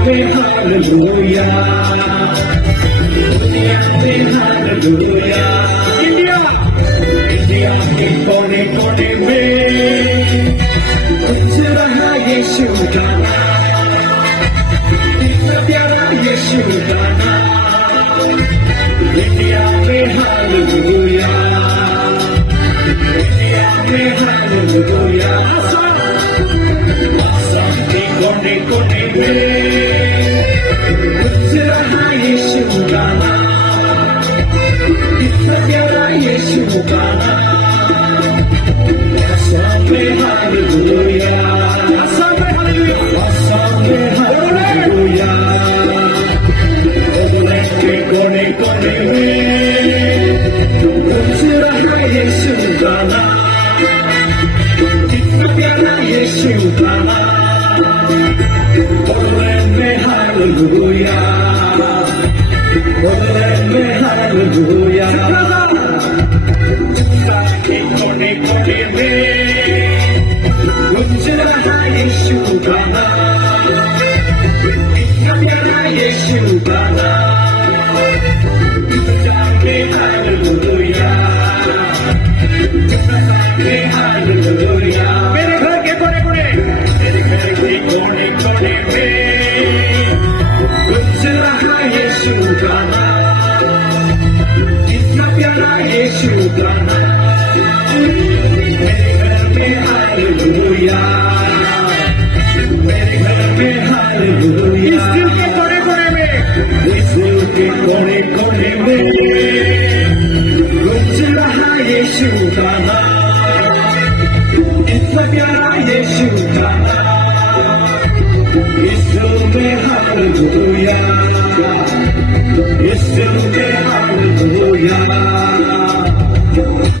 में हालेलुया, दुनिया में हालेलुया। इंडिया, इंडिया के कोने कोने में गुंज रहा यीशु का नाम, इतना प्यारा यीशु का नाम। इंडिया में हालेलुया, इंडिया में हालेलुया। आसाम के कोने कोने में गुंज रहा यीशु का नाम, इतना प्यारा यीशु का नाम। आसाम में हालेलुया, आसाम में हालेलुया, आसाम में हालेलुया। इंग्लैंड के कोने कोने में गुंज रहा यीशु का नाम, इतना प्यारा यीशु का नाम। इंग्लैंड में हालेलुया, इंग्लैंड में हालेलुया। के कोने कोने में गुंज रहा यीशु का नाम, इतना प्यारा यीशु का नाम। जाके हालेलुया, जाके हालेलुया। मेरे घर के कोने कोने, मेरे घर के कोने कोने में गुंज रहा यीशु का नाम, इतना प्यारा यीशु का नाम। मेरे घर में हालेलुया, मेरे घर में हालेलुया। इस दिल के कोने कोने में, इस दिल के कोने कोने में गुंज रहा यीशु का नाम, इतना प्यारा यीशु का नाम। इस दिल में हालेलुया, इस दिल